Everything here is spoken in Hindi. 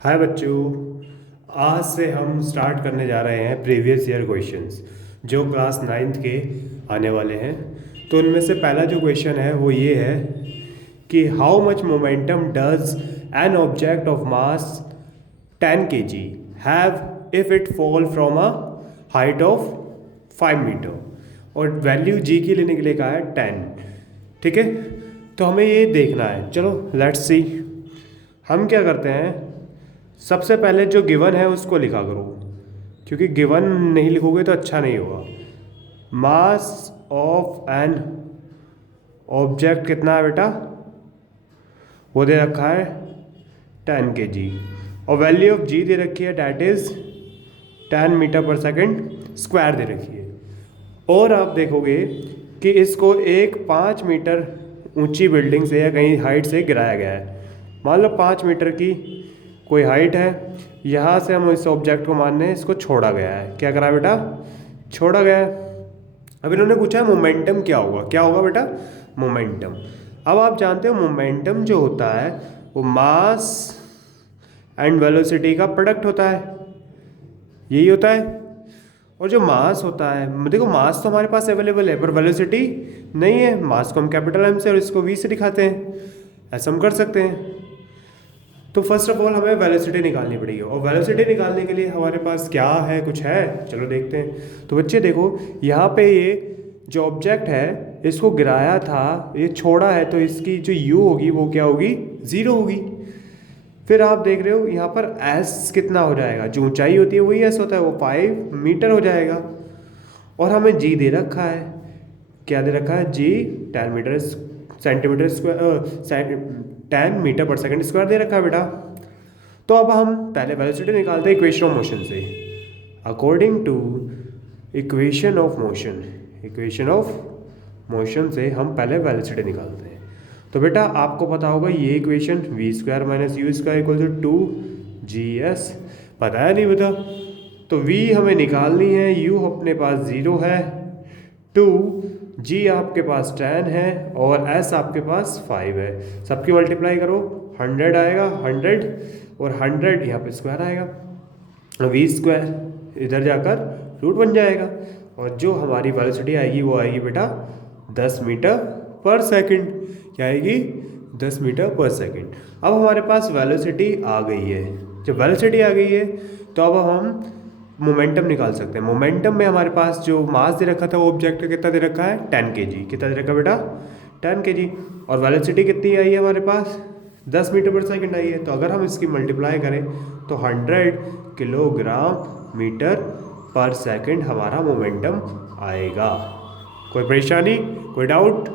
हाय बच्चों। आज से हम स्टार्ट करने जा रहे हैं प्रीवियस ईयर क्वेश्चंस जो क्लास नाइन्थ के आने वाले हैं। तो उनमें से पहला जो क्वेश्चन है वो ये है कि how much momentum does an object of mass 10 kg have if it fall from a height of 5 metre, और वैल्यू जी की लेने के लिए कहा है 10। ठीक है, तो हमें ये देखना है। चलो लेट्स सी। हम क्या करते हैं, सबसे पहले जो गिवन है उसको लिखा करो, क्योंकि गिवन नहीं लिखोगे तो अच्छा नहीं होगा। मास ऑफ एन ऑब्जेक्ट कितना है बेटा, वो दे रखा है 10 kg, और वैल्यू ऑफ जी दे रखी है डैट इज 10 मीटर पर सेकेंड स्क्वायर दे रखी है। और आप देखोगे कि इसको एक 5 मीटर ऊंची बिल्डिंग से या कहीं हाइट से गिराया गया है। मान लो 5 मीटर की कोई हाइट है, यहाँ से हम इस ऑब्जेक्ट को मानने हैं इसको छोड़ा गया है। क्या करा बेटा, छोड़ा गया है। अब इन्होंने पूछा है मोमेंटम क्या होगा। क्या होगा बेटा, मोमेंटम। अब आप जानते हो मोमेंटम जो होता है वो मास एंड वेलोसिटी का प्रोडक्ट होता है, यही होता है। और जो मास होता है, देखो मास तो हमारे पास अवेलेबल है पर वेलोसिटी नहीं है। मास को हम कैपिटल एम से और इसको वी से दिखाते हैं, ऐसा हम कर सकते हैं। तो फर्स्ट ऑफ ऑल हमें वेलोसिटी निकालनी पड़ेगी, और वेलोसिटी निकालने के लिए हमारे पास क्या है, कुछ है, चलो देखते हैं। तो बच्चे देखो, यहाँ पे ये जो ऑब्जेक्ट है इसको गिराया था, ये छोड़ा है, तो इसकी जो यू होगी वो क्या होगी, ज़ीरो होगी। फिर आप देख रहे हो यहाँ पर एस कितना हो जाएगा, जो ऊंचाई होती है वही एस होता है, वो 5 मीटर हो जाएगा। और हमें जी दे रखा है, क्या दे रखा है, जी 10 मीटर सेंटीमीटर स्क्वायर 10 मीटर पर सेकेंड स्क्वायर दे रखा है बेटा। तो अब हम पहले वेलोसिटी निकालते हैं इक्वेशन ऑफ मोशन से। According to equation of motion, equation of motion से हम पहले वेलोसिटी निकालते हैं। तो बेटा आपको पता होगा ये equation v square minus u square equal to 2 GS, पता है नहीं बता। तो v हमें निकालनी है, u अपने पास 0 है, 2g आपके पास 10 है, और s आपके पास 5 है। सबकी मल्टीप्लाई करो, 100 आएगा, 100 और 100 यहाँ पे स्क्वायर आएगा, वी स्क्वायर इधर जाकर रूट बन जाएगा। और जो हमारी वेलोसिटी आएगी वो आएगी बेटा 10 मीटर पर सेकेंड। क्या आएगी, 10 मीटर पर सेकेंड। अब हमारे पास वेलोसिटी आ गई है। जब वेलोसिटी आ गई है तो अब हम मोमेंटम निकाल सकते हैं। मोमेंटम में हमारे पास जो मास दे रखा था वो ऑब्जेक्ट का कितना दे रखा है, 10 kg। कितना दे रखा बेटा, 10 kg। और वेलोसिटी कितनी आई है हमारे पास, 10 मीटर पर सेकेंड आई है। तो अगर हम इसकी मल्टीप्लाई करें तो 100 किलोग्राम मीटर पर सेकेंड हमारा मोमेंटम आएगा। कोई परेशानी, कोई डाउट?